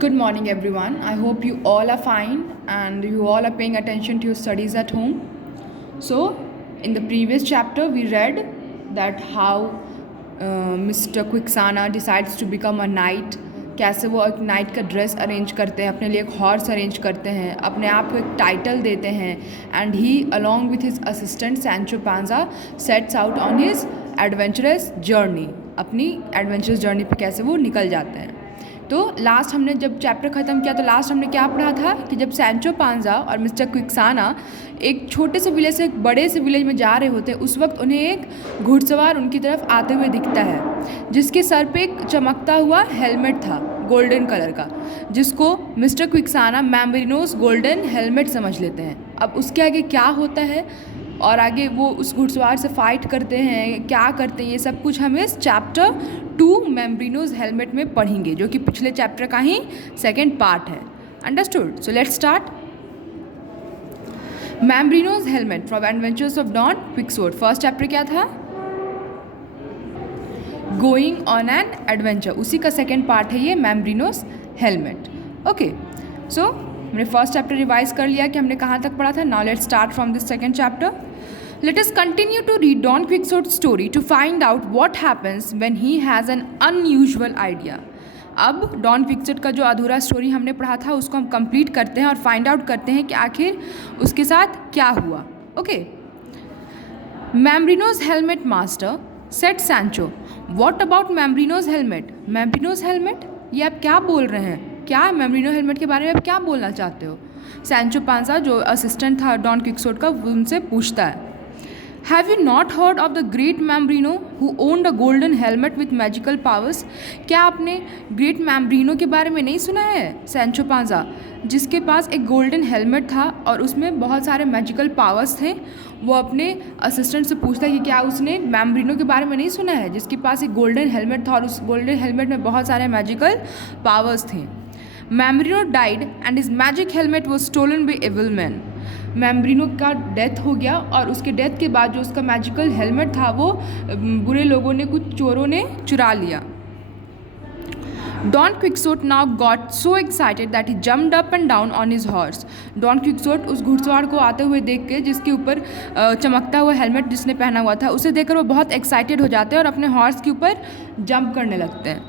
Good morning, everyone. I hope you all are fine and you all are paying attention to your studies at home. So, in the previous chapter, we read that how Mr. Quicksana decides to become a knight. कैसे वो एक night का dress arrange करते हैं, अपने लिए एक horse arrange करते हैं, अपने आप को एक टाइटल देते हैं and he along with his assistant Sancho Panja sets out on his adventurous journey. अपनी एडवेंचरस जर्नी पे कैसे वो निकल जाते हैं. तो लास्ट हमने जब चैप्टर ख़त्म किया तो लास्ट हमने क्या पढ़ा था कि जब सैंचो पांजा और मिस्टर क्विक्साना एक छोटे से विलेज से एक बड़े से विलेज में जा रहे होते हैं, उस वक्त उन्हें एक घुड़सवार उनकी तरफ आते हुए दिखता है जिसके सर पे एक चमकता हुआ हेलमेट था गोल्डन कलर का, जिसको मिस्टर क्विक्साना मैम्ब्रिनोस गोल्डन हेलमेट समझ लेते हैं. अब उसके आगे क्या होता है और आगे वो उस घुड़सवार से फाइट करते हैं, क्या करते हैं, ये सब कुछ हम इस चैप्टर 2 मैम्ब्रिनोस हेलमेट में पढ़ेंगे, जो कि पिछले चैप्टर का ही सेकेंड पार्ट है. Understood? So let's start. Mambrino's helmet from adventures of Don Quixote. First chapter क्या था? Going on an adventure. उसी का सेकेंड पार्ट है ये मैम्ब्रिनोस हेलमेट. ओके, सो हमने फर्स्ट चैप्टर रिवाइज कर लिया कि हमने कहाँ तक पढ़ा था. Now let's start from this second chapter. Let us continue to read Don Quixote's story to find out what happens when he has an unusual idea. अब डॉन क्विक्सोट का जो अधूरा स्टोरी हमने पढ़ा था उसको हम कंप्लीट करते हैं और फाइंड आउट करते हैं कि आखिर उसके साथ क्या हुआ. Okay. Mambrino's helmet master set Sancho. What about Mambrino's helmet? Mambrino's helmet, ये आप क्या बोल रहे हैं? क्या मैम्ब्रिनो हेलमेट के बारे में आप क्या बोलना चाहते हो? सैंचो पांजा जो असिस्टेंट था डॉन क्विक्सोट का, उनसे पूछता है. Have you not heard of the great Mambrino who owned a golden helmet with magical powers? क्या आपने ग्रेट मैम्ब्रिनो के बारे में नहीं सुना है? सैंचो पांजा, जिसके पास एक गोल्डन हेलमेट था और उसमें बहुत सारे मैजिकल पावर्स थे. वो अपने असिस्टेंट से पूछता है कि क्या उसने मैम्ब्रिनो के बारे में नहीं सुना है, जिसके पास एक गोल्डन हेलमेट था और उस गोल्डन हेलमेट में बहुत सारे मैजिकल पावर्स थे. Mambrino died and his magic helmet was stolen by evil man. Mambrino का डेथ हो गया और उसके डेथ के बाद जो उसका मैजिकल हेलमेट था वो बुरे लोगों ने, कुछ चोरों ने चुरा लिया. Don Quixote now got so excited that he jumped up and down on his horse. Don Quixote उस घुड़सवार को आते हुए देख के, जिसके ऊपर चमकता हुआ हेलमेट जिसने पहना हुआ था, उसे देखकर वो बहुत एक्साइटेड हो जाते हैं और अपने हॉर्स के ऊपर जंप करने लगते हैं.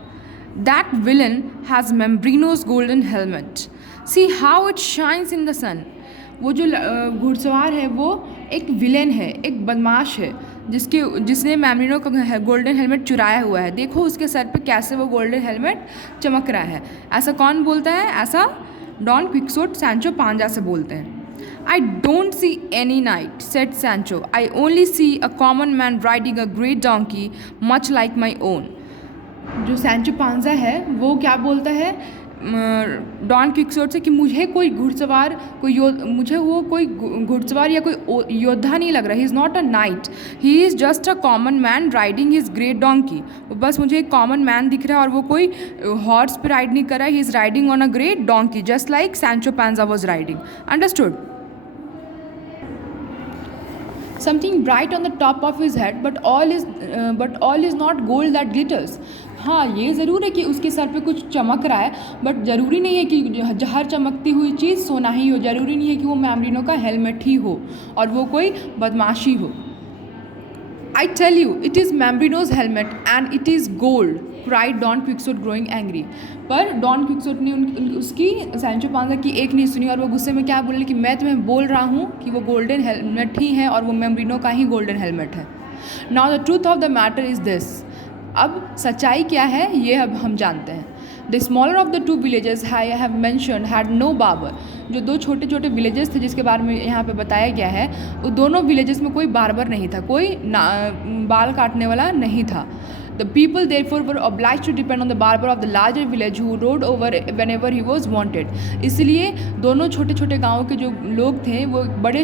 That villain has Mambrino's golden helmet. See how it shines in the sun. वो जो घुड़सवार है वो एक विलेन है, एक बदमाश है, जिसने मैम्ब्रिनो का गोल्डन हेलमेट चुराया हुआ है. देखो उसके सर पे कैसे वो गोल्डन हेलमेट चमक रहा है. ऐसा कौन बोलता है? ऐसा डॉन क्विक्सोट सैंचो पांजा से बोलते हैं. I don't see any knight, said Sancho. I only see a common man riding a great donkey, much like my own. जो सैंचो पांजा है वो क्या बोलता है डॉन क्विक्सोट से कि मुझे कोई घुड़सवार, मुझे वो कोई घुड़सवार या कोई योद्धा नहीं लग रहा. He is not a night, he is just a common man riding his great donkey. वो बस मुझे एक कॉमन मैन दिख रहा है और वो कोई हॉर्स पे राइड नहीं कर रहा है. He is riding on a great donkey just like Sancho Panja was riding. Understood? Something bright on the top of his head, but all is not gold that glitters. हाँ, ये ज़रूर है कि उसके सर पे कुछ चमक रहा है, बट ज़रूरी नहीं है कि हर चमकती हुई चीज़ सोना ही हो. ज़रूरी नहीं है कि वो मैम्ब्रिनो का हेलमेट ही हो और वो कोई बदमाशी हो. I tell you, it is Mambrino's helmet and it is gold, cried Don Quixote growing angry. पर डॉन क्विक्सोट ने उसकी सैंचो पांजा की एक नहीं सुनी और वो गुस्से में क्या बोले कि मैं तुम्हें बोल रहा हूँ कि वो गोल्डन हेलमेट ही है और वो मैम्ब्रिनो का ही गोल्डन हेलमेट है. Now the truth of the matter is this. अब सच्चाई क्या है ये अब हम जानते हैं. The smaller of the two villages I have mentioned had no barber. जो दो छोटे छोटे विलेजेस थे जिसके बारे में यहाँ पे बताया गया है, वो दोनों विलेजेस में कोई बार्बर नहीं था, कोई बाल काटने वाला नहीं था. The people therefore were obliged to depend on the barber of the larger village who rode over whenever he was wanted. इसलिए दोनों छोटे छोटे गाँव के जो लोग थे वो बड़े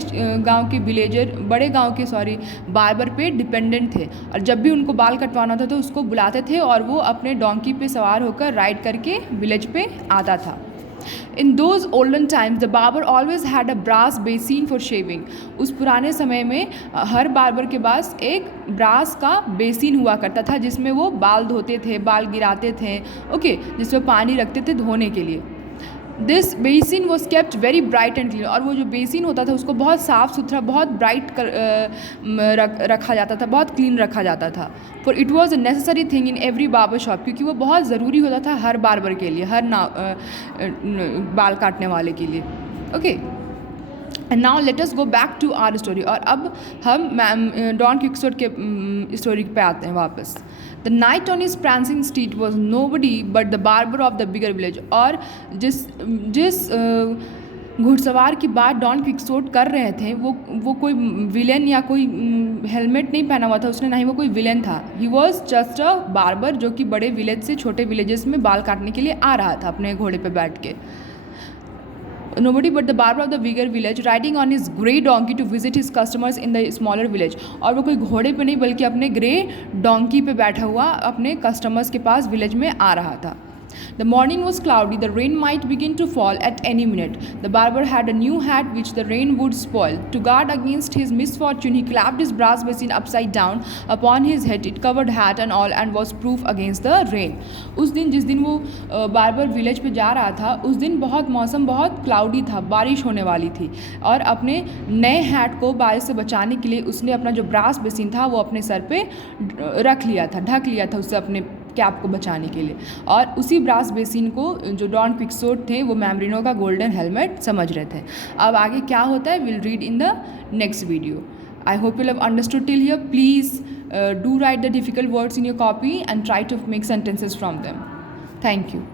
गाँव के बार्बर पे डिपेंडेंट थे और जब भी उनको बाल कटवाना था तो उसको बुलाते थे और वो अपने डोंकी पे सवार होकर राइड करके विलेज पे आता था. In those olden times, the barber always had a brass basin for shaving. उस पुराने समय में हर बार्बर के पास एक ब्रास का बेसिन हुआ करता था जिसमें वो बाल धोते थे, बाल गिराते थे, ओके, जिसमें पानी रखते थे धोने के लिए. This basin was kept very bright and clean, और वो जो बेसिन होता था उसको बहुत साफ़ सुथरा, बहुत ब्राइट रखा जाता था, बहुत क्लीन रखा जाता था. For it was a necessary thing in every barber shop, क्योंकि वो बहुत ज़रूरी होता था हर बार्बर के लिए, हर बाल काटने वाले के लिए. Okay, and now let us go back to our story. और अब हम डॉन क्विक्सोट के स्टोरी पे आते हैं वापस. The night on his prancing street was nobody but the barber of the bigger village. और जिस घुड़सवार की बात डॉन क्विक्सोट कर रहे थे वो कोई विलेन या कोई हेलमेट नहीं पहना हुआ था उसने, ना ही वो कोई विलेन था. He was just a barber जो कि बड़े विलेज से छोटे विलेजेस में बाल काटने के लिए आ रहा था अपने घोड़े पे बैठ के. Nobody but the barber of the bigger village riding on his grey donkey to visit his customers in the smaller village. और वो कोई घोड़े पे नहीं बल्कि अपने ग्रे डोंकी पे बैठा हुआ अपने कस्टमर्स के पास विलेज में आ रहा था. The morning was cloudy, the rain might begin to fall at any minute. The barber had a new hat which the rain would spoil. To guard against his misfortune, he clapped his brass basin upside down upon his head. It covered hat and all and was proof against the rain. उस दिन जिस दिन वो barber village पे जा रहा था उस दिन मौसम बहुत क्लाउडी था, बारिश होने वाली थी, और अपने नए हैट को बारिश से बचाने के लिए उसने अपना जो ब्रास बेसिन था वो अपने सर पे रख लिया था, ढक लिया था उससे अपने कैप को बचाने के लिए. और उसी ब्रास बेसिन को जो डॉन क्विक्सोट थे वो मैमरिनो का गोल्डन हेलमेट समझ रहे थे. अब आगे क्या होता है will read in the next video. I hope you have understood till here. Please do write the difficult words in your copy and try to make sentences from them. Thank you.